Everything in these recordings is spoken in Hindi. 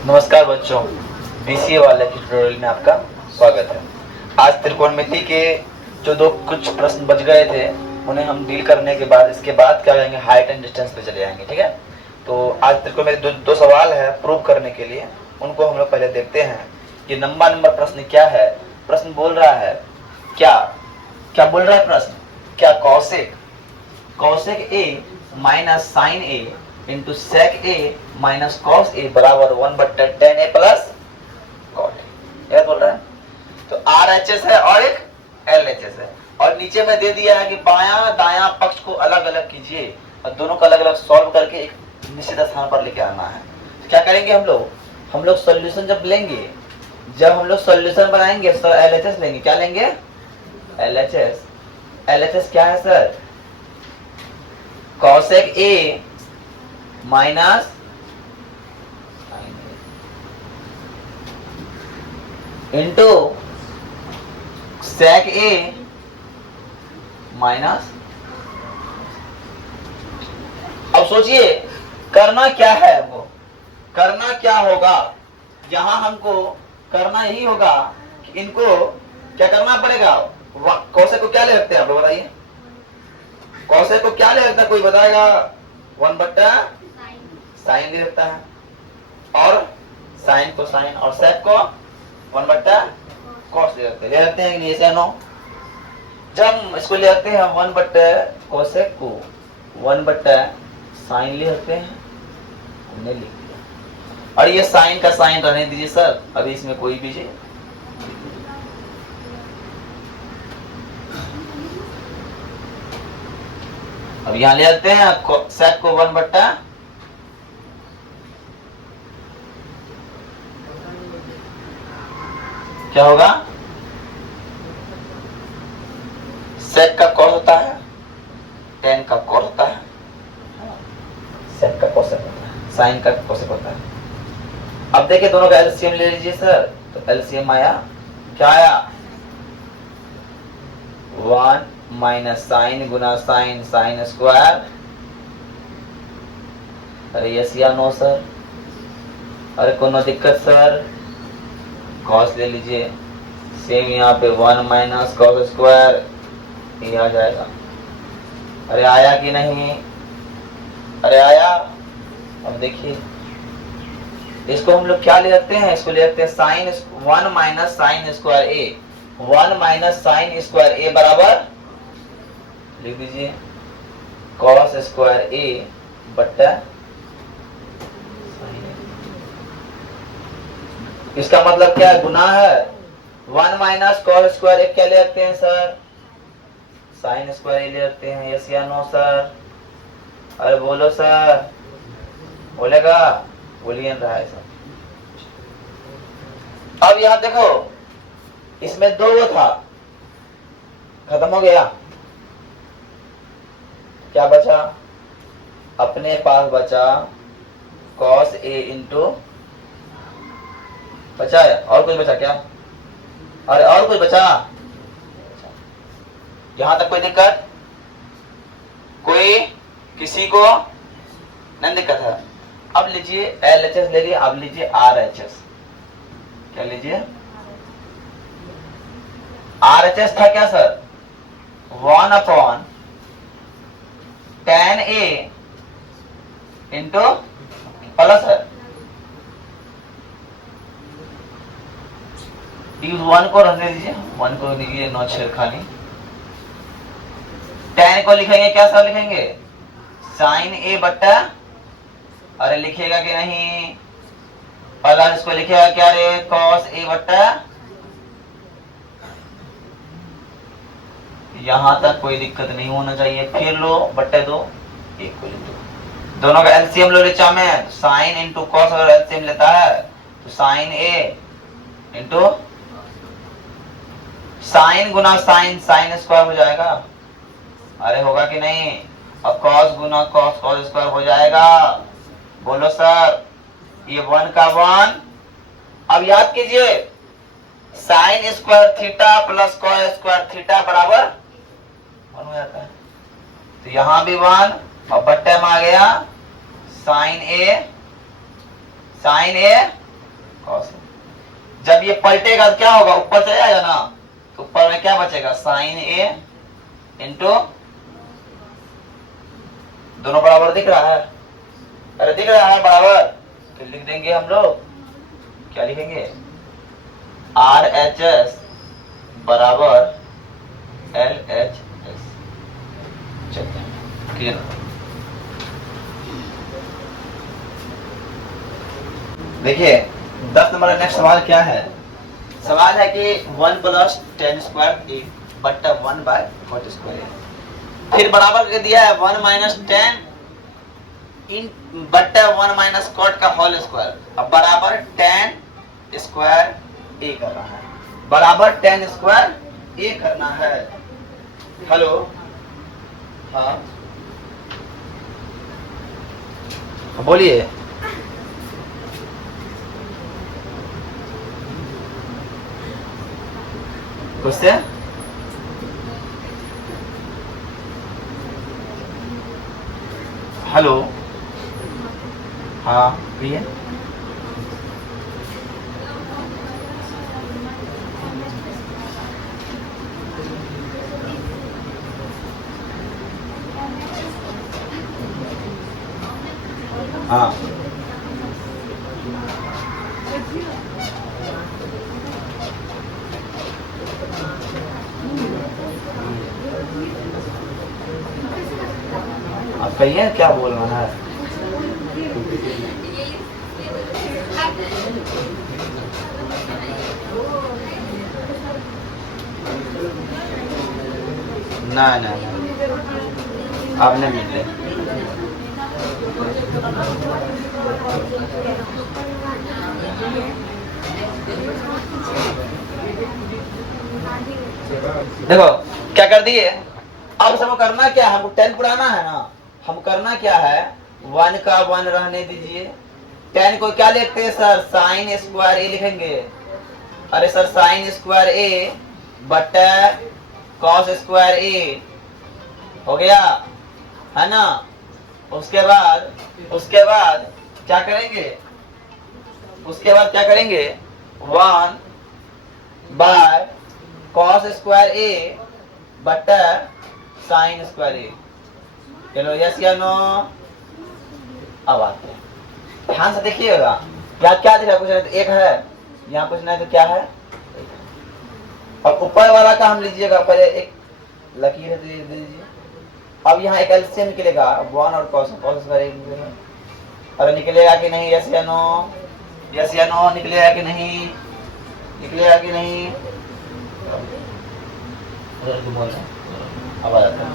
नमस्कार बच्चों, बीसीए वाले ट्यूटोरियल में आपका स्वागत है। आज त्रिकोणमिति के जो कुछ प्रश्न बच गए थे उन्हें हम डील करने के बाद इसके बाद क्या करेंगे, हाइट एंड डिस्टेंस पे चले जाएंगे। ठीक है, तो आज त्रिकोणमिति दो सवाल है प्रूव करने के लिए, उनको हम लोग पहले देखते हैं। ये नंबर प्रश्न क्या है। प्रश्न बोल रहा है क्या क्या बोल रहा है प्रश्न, क्या कौशिक ए minus sign A into sec A minus cos A बराबर 1/10 ए प्लस कॉट ए, यह बोल रहा है। तो आर एच एस है और एक एल एच एस है, और नीचे में दे दिया है कि बायां दायां पक्ष को अलग अलग कीजिए और दोनों को अलग अलग सॉल्व करके एक निश्चित स्थान पर लेके आना है। तो क्या करेंगे हम लोग सॉल्यूशन जब हम लोग सॉल्यूशन बनाएंगे तो एल एच एस लेंगे। क्या लेंगे? एल एच एस क्या है sir? Cosec A minus into sec A minus. अब सोचिए करना क्या है, वो करना क्या होगा। यहां हमको करना यही होगा कि इनको क्या करना पड़ेगा। कौशिक को क्या ले सकते हैं आप लोग बताइए? कौशिक को क्या ले सकता है, कोई बताएगा? 1/साइन ले सकता है, और साइन को साइन, और सेक को 1/कॉस ले सकते हैं। कि नहीं? ऐसे नो, जब हम इसको ले सकते हैं 1/कौशिक को 1/साइन ले सकते हैं, हमने लिख दिया। और ये साइन का साइन रहने दीजिए सर, अभी इसमें कोई भी चीज। अब यहां ले आते हैं सेक को 1/, क्या होगा? सेक का कॉस होता है, टेन का कॉस होता है, सेक का कॉसेक होता है, साइन का कॉसेक होता है। अब देखिए दोनों का एलसीएम ले लीजिए सर, तो एलसीएम आया, क्या आया? 1 माइनस साइन गुना साइन, साइन स्क्वायर। अरे यस या नो सर? अरे कोनो दिक्कत सर? कॉस ले लीजिए, सेम यहाँ पे 1 माइनस कॉस स्क्वायर, ये आ जाएगा। अरे आया कि नहीं? अरे आया। अब देखिए इसको हम लोग क्या ले सकते हैं, इसको ले सकते हैं साइन 1 माइनस साइन स्क्वायर ए, 1 माइनस साइन स्क्वायर ए बराबर लिख दीजिए कॉस स्क्वायर ए बट्टा। इसका मतलब क्या है? गुना है। 1 माइनस कॉस स्क्वायर ए क्या ले सकते हैं सर? साइन स्क्वायर ए ले सकते हैं। यस या नो सर? अरे बोलो सर, बोलेगा? बोलिए रहा है सर। अब यहां देखो, इसमें दो वो था, खत्म हो गया। क्या बचा? अपने पास बचा कॉस ए इंटू, बचा है? और कुछ बचा क्या? अरे और कुछ बचा? यहां तक कोई दिक्कत? कोई किसी को नहीं दिक्कत है? अब लीजिए एल एच एस ले लिया, अब लीजिए आर एच एस। क्या लीजिए? आर एच एस था क्या सर? 1/tan ए इंटू प्लस है, इस 1 को रहने दीजिए, 1 को लीजिए, नो छेड़खानी। tan को लिखेंगे क्या सर? लिखेंगे साइन ए बट्टा, अरे लिखेगा कि नहीं? प्लस इसको लिखेगा क्या रे? कॉस ए बट्टा। यहां तक कोई दिक्कत नहीं होना चाहिए। फिर लो बट्टे दो, एक को लिख दो, दोनों का एलसीएम लो नीचा में। साइन इंटू कॉस अगर एलसीएम लेता है तो साइन ए इंटू साइन गुना साइन, साइन स्क्वायर हो जाएगा। अरे होगा कि नहीं? अब कॉस गुना कॉस, कॉस स्क्वायर हो जाएगा। बोलो सर, ये 1 का 1। अब याद कीजिए sine square theta plus cos square theta बराबर 1 हो जाता है। तो यहां भी 1 और बट्टे में आ गया साइन ए कॉस ए। जब ये पलटेगा तो क्या होगा, ऊपर चले जाएगा ना, तो ऊपर में क्या बचेगा, साइन ए इंटू, दोनों बराबर दिख रहा है, अरे दिख रहा है बराबर, तो लिख देंगे हम लोग, क्या लिखेंगे, आर एच एस बराबर एल एच एस। चलते हैं, क्लियर। देखिए 10 नंबर का नेक्स्ट सवाल क्या है, सवाल है कि 1 प्लस टेन स्क्वायर ए बट्टा 1 बाय कॉट स्क्वायर ए, फिर बराबर कर दिया है 1 माइनस टेन इन बट्टा 1 माइनस कॉट का होल स्क्वायर। अब बराबर टेन स्क्वायर ए करना है, बराबर टेन स्क्वायर ए करना है। हेलो, हाँ बोलिए। क्वेश्चन, हेलो, हाँ भैया, हाँ आप कहिए क्या बोल रहा है। ना ना आपने मिले, देखो क्या कर दिए। अब सबको करना क्या है, हमको 10 पुराना है ना, हम करना क्या है, 1 का 1 रहने दीजिए, 10 को क्या लिखते हैं सर, साइन स्क्वायर ए लिखेंगे। अरे सर साइन स्क्वायर ए बटा कॉस स्क्वायर ए हो गया है ना। उसके बाद क्या करेंगे, उसके बाद क्या करेंगे, 1 बाय कॉस स्क्वायर ए बटा साइन स्क्वायर ए। चलो यस या नो। अब आते हैं, ध्यान से देखिएगा, क्या क्या दिख रहा है, कुछ नहीं तो एक है, यहाँ कुछ नहीं तो क्या है। अब ऊपर वाला का हम लीजिएगा, पहले एक लकीर है दे दीजिए। अब यहाँ एक एलसीएम निकलेगा, 1 और कॉस स्क्वायर ए निकलेगा। अरे निकलेगा कि नहीं, यस या नो, यस या नो, निकलेगा कि नहीं, निकलेगा कि नहीं। अब आ जाता है,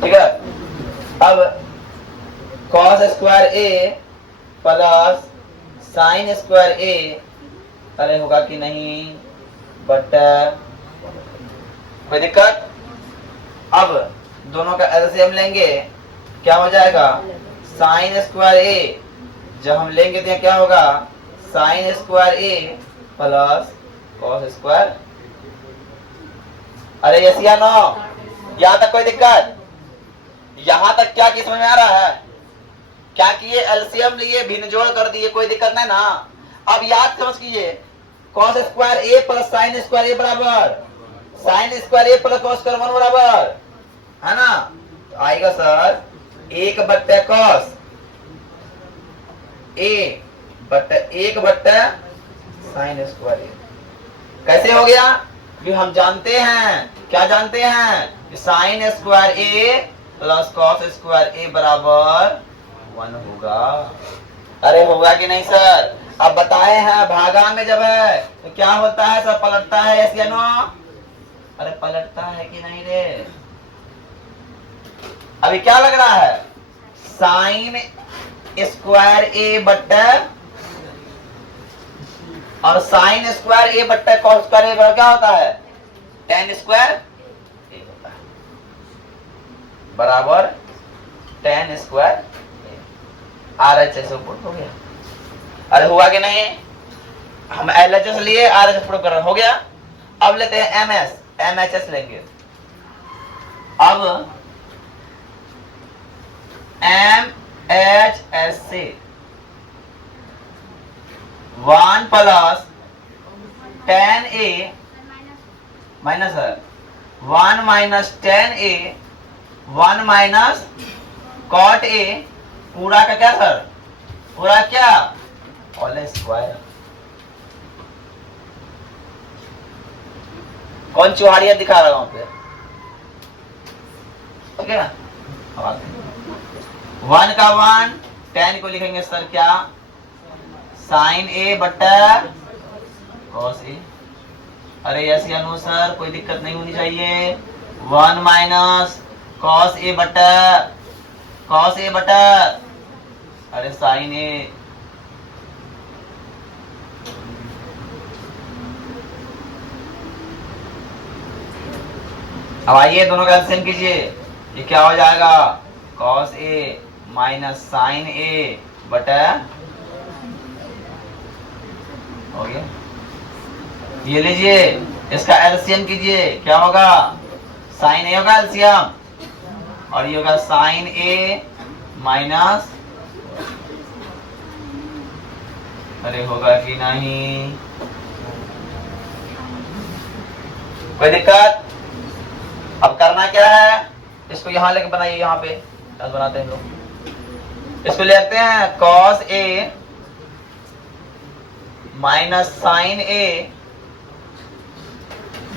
ठीक है। अब कॉस स्क्वायर ए प्लस साइन स्क्वायर ए, अरे होगा कि नहीं, बट कोई दिक्कत। अब दोनों का एलसीएम लेंगे, क्या हो जाएगा, साइन स्क्वायर ए, जब हम लेंगे तो क्या होगा, साइन स्क्वायर ए प्लस कॉस स्क्वायर। अरे यस या नो, यहां तक कोई दिक्कत, यहां तक क्या की समझ में आ रहा है, क्या किए, एलसीएम लिए, भिन्न जोड़ कर दिए, कोई दिक्कत नहीं ना। अब याद समझ कीजिए, कॉस स्क्वायर ए प्लस साइन स्क्वायर ए बराबर साइन स्क्वायर ए प्लस कॉस स्क्वायर 1 बराबर है ना। तो आएगा सर 1 बट्टा कॉस ए बट्टा 1 बट्टा साइन स्क्वायर ए। कैसे हो गया, कि हम जानते हैं, क्या जानते हैं, साइन स्क्वायर ए प्लस कॉस स्क्वायर ए बराबर 1 होगा। अरे होगा कि नहीं सर, अब बताए हैं भागा में जब है तो क्या होता है सर, पलटता है, यस या नो। अरे पलटता है कि नहीं रे, अभी क्या लग रहा है, साइन स्क्वायर ए बट्टा और साइन स्क्वायर ए बट्टा कॉस स्क्वायर ए बराबर क्या होता है, टेन स्क्वायर ए होता है, बराबर ten square R H S put हो गया। अरे हुआ कि नहीं, हम एल एच एस लिए, आर एच एस पुट कर रहे, हो गया। अब लेते हैं M S, M H S लेंगे। अब एम एच एस से 1 प्लस टेन ए माइनस है 1 minus ten A 1 minus cot A पूरा का क्या सर, पूरा क्या होल स्क्वायर। कौन चुहाड़िया दिखा रहा हूं पे, ठीक है ना। 1 का 1 10 को लिखेंगे सर क्या, साइन ए बटा कॉस ए। अरे यस या नो सर, कोई दिक्कत नहीं होनी चाहिए। 1 माइनस कॉस ए बटा अरे साइन ए। अब आइए दोनों का एलसीएम कीजिए, ये क्या हो जाएगा, कॉस ए माइनस साइन ए बटा हो गया। ये लीजिए इसका एलसीएम कीजिए, क्या होगा, साइन ए होगा एलसीएम और ये होगा साइन ए माइनस, अरे होगा कि नहीं, कोई दिक्कत। अब करना क्या है, इसको यहां लेके बनाइए, यहां पे बनाते हैं लोग, इसको लिखते हैं कॉस ए माइनस साइन ए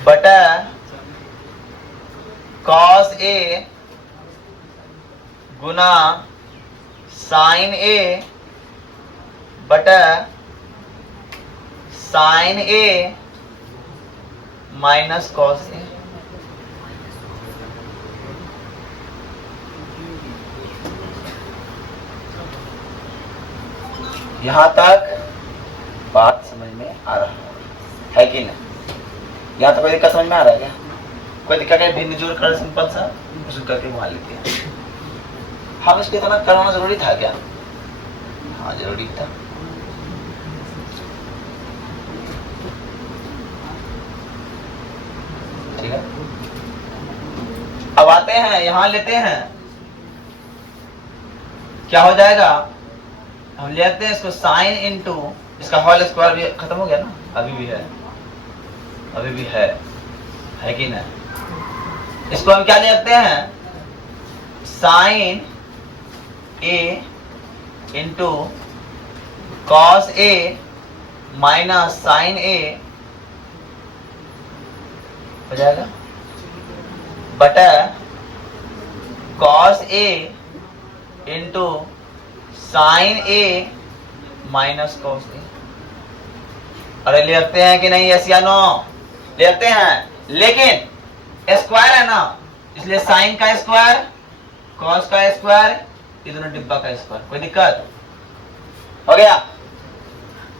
बटा कॉस ए गुना साइन ए बटा sign A minus cos A. यहां तक बात समझ में आ रहा है कि नहीं, यहां तक कोई दिक्कत समझ में आ रहा है क्या, कोई दिक्कत है, भिन्न जोड़ कर सिंपल सा कुछ करके मान लेते हैं। हम इसको इतना करवाना जरूरी था क्या, हाँ जरूरी था। ठीक है, अब आते हैं यहां लेते हैं, क्या हो जाएगा, हम लेते हैं इसको साइन इनटू, इसका होल स्क्वायर भी खत्म हो गया ना, अभी भी है कि नहीं। इसको हम क्या लिखते हैं, sign A into cos A minus sign ए हो जाएगा बटा cos A into sine A minus cos A. अरे लिखते हैं कि नहीं, यस या नो, लिखते हैं, लेकिन स्क्वायर है ना, इसलिए साइन का स्क्वायर कॉस का स्क्वायर, ये दोनों डिब्बा का स्क्वायर, कोई दिक्कत हो गया।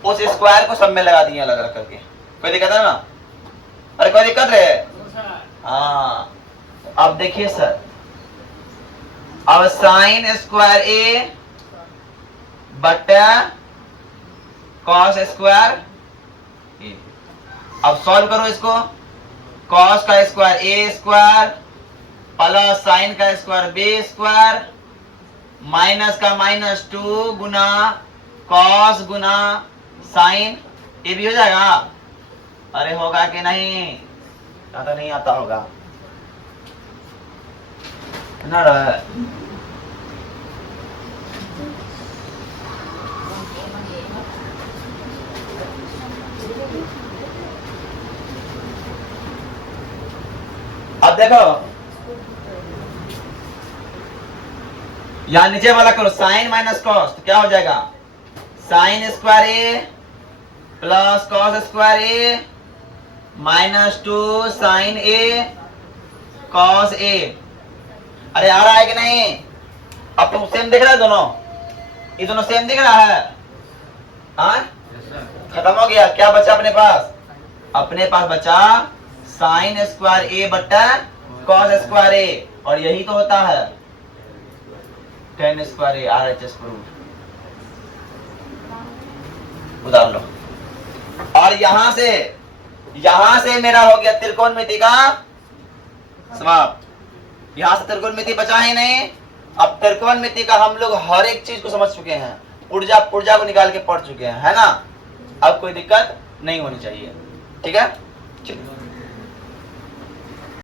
उस स्क्वायर को सब में लगा दिए अलग अलग करके, कोई दिक्कत है ना, अरे कोई दिक्कत है, हाँ। अब देखिए सर, अब साइन स्क्वायर ए बटा कॉस स्क्वायर, अब सॉल्व करो इसको, कॉस का स्क्वायर ए स्क्वायर प्लस साइन का स्क्वायर बी स्क्वायर माइनस का माइनस 2 गुना कॉस गुना साइन, ये भी हो जाएगा। अरे होगा कि नहीं, आता नहीं आता होगा ना रहा। अब देखो यहां नीचे वाला करो, साइन माइनस कॉस, तो क्या हो जाएगा, sine square A plus cos square A minus 2 sign A cos A. अरे आ रहा है कि नहीं, अब तुम सेम दिख रहा है दोनों, ये दोनों सेम दिख रहा है, हाँ खत्म हो गया। क्या बचा अपने पास, अपने पास बचा साइन स्क्वायर ए बट्टा कॉस स्क्वायर ए, और यही तो होता है टेन स्क्वायर ए RHS प्रूफ, उतार लो। और यहां से मेरा हो गया त्रिकोणमिति का समाप्त। यहां से त्रिकोणमिति बचा ही नहीं। अब त्रिकोणमिति का हम लोग हर एक चीज को समझ चुके हैं, पुर्जा को निकाल के पढ़ चुके हैं, है ना। अब कोई दिक्कत नहीं होनी चाहिए। ठीक है, चलिए।